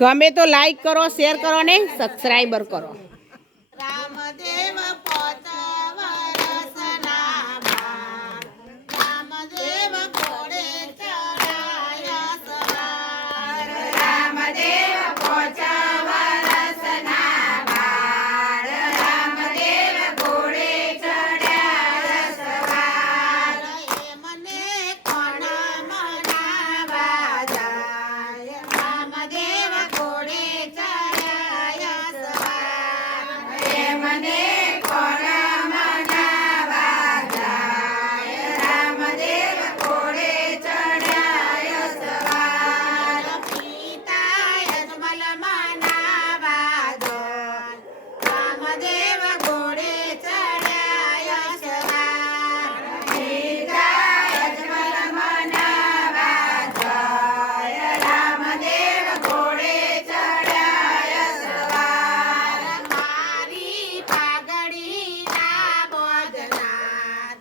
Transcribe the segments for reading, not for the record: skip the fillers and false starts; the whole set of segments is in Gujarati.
ગમે તો લાઈક કરો, શેર કરો ને સબસ્ક્રાઈબર કરો. રામદેવ પોચ વરસના બાળ, રામદેવ ઘોડે ચડાયા સવાર. રામદેવ પોચ વરસના બાળ, રામદેવ ઘોડે ચડાયા સવાર. મને કોણ મનાવા જાય, રામદેવ ઘોડે ચડાયા સવાર. મને કોણ મનાવા જાય, રામદેવ ઘોડે ચડાયા સવાર. પિતા યજમલ મનાવા જાય, રામદેવ ઘોડે ચડાયા સવાર. પિતા યજમલ મનાવા જાય, રામદેવ ઘોડે ચડાયા સવાર. મારી પાઘડી ના બોધનાર,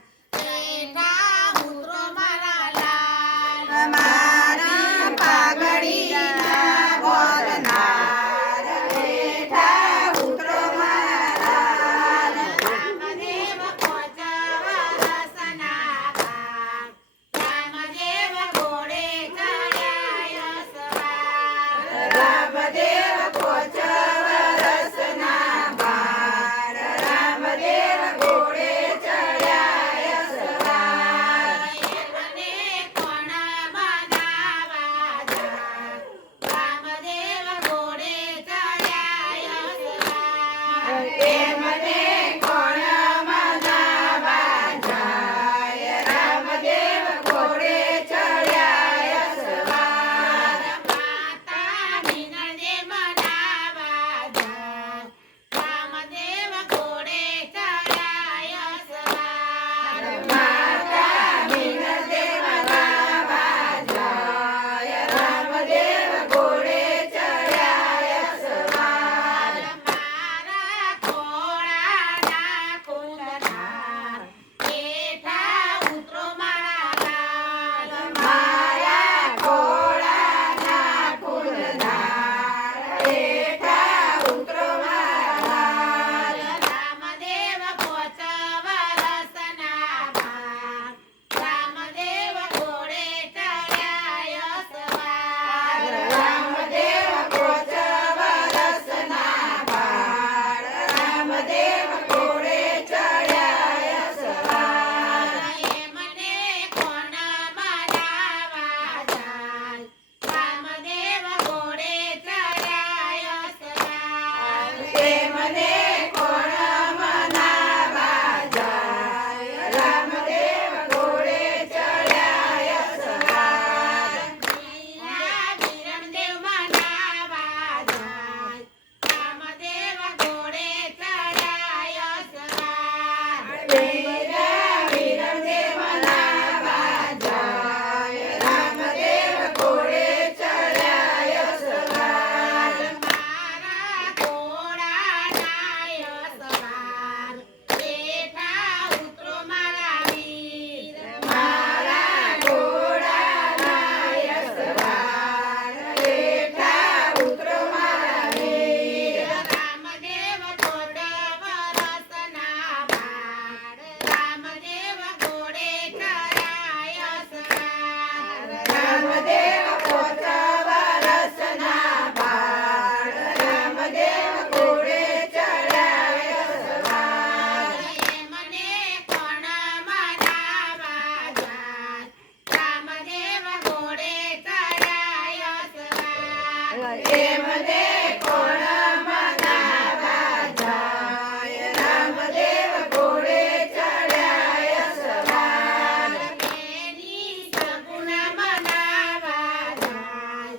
એઠા ઉતરો મારા લાલ. મારી પાઘડી ના બોધનાર, એઠા ઉતરો મારા લાલ. રામદેવ પોચ વરસના બાળ, રામદેવ ઘોડે ચડાયા સવાર. રામદેવ પોચ વરસના બાળ, રામદેવ ઘોડે ચડાયા સવાર. મને કોણ મનાવા જાય, રામદેવ ઘોડે ચડાયા સવાર. મને કોણ મનાવા જાય, રામદેવ ઘોડે ચડાયા સવાર. માતા વિનયને મનાવા જાય, રામદેવ ઘોડે ચડાયા સવાર. માતા વિનયને મનાવા જાય, રામદેવ ઘોડે ચડાયા સવાર. મારા ઘોડાના કુંડનાર, એઠા ઉતરો મારા લાલ. મારા ઘોડાના કુંડનાર, એઠા ઉતરો મારા લાલ. રામદેવ પોચ વરસના બાળ, રામદેવ ઘોડે ચડાયા સવાર. રામદેવ પોચ વરસના બાળ, રામદેવ ઘોડે ચડાયા સવાર. મને કોણ મનાવા જાય, રામદેવ ઘોડે ચડાયા સવાર. મને કોણ મનાવા જાય, રામદેવ ઘોડે ચડાયા સવાર. વિરમદેવ મનાવા જાય, રામદેવ ઘોડે ચડાયા સવાર. વિરમદેવ મનાવા જાય, રામદેવ ઘોડે ચડાયા સવાર. મારા ઘોડાના યસવાર, એઠા ઉતરો મારા વીર. મારા ઘોડાના યસવાર, એઠા ઉતરો મારા વીર. રામદેવ પોચ વરસના બાળ, રામદેવ ઘોડે ચડાયા સવાર. રામદેવ પોચ વરસના બાળ, રામદેવ ઘોડે ચડાયા સવાર. મને કોણ મનાવા જાય, રામદેવ ઘોડે ચડાયા સવાર. મને કોણ મનાવા જાય, રામદેવ ઘોડે ચડાયા સવાર. બેની સગુણ મનાવા જાય,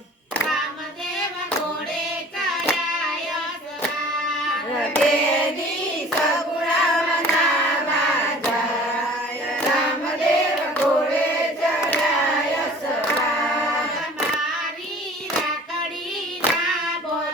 રામદેવ ઘોડે ચડાયા સવાર. બેની સગુણ મનાવા જાય, રામદેવ ઘોડે ચડાયા સવાર. મારી રાખડી ના બોલ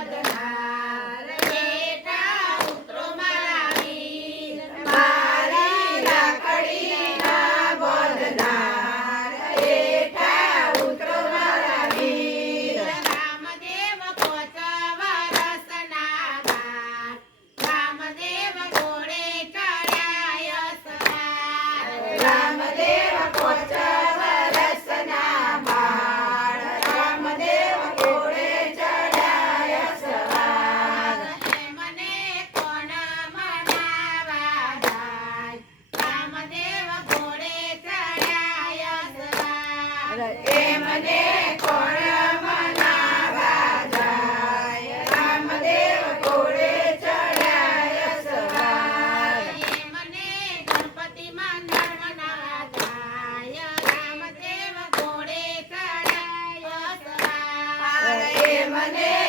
મને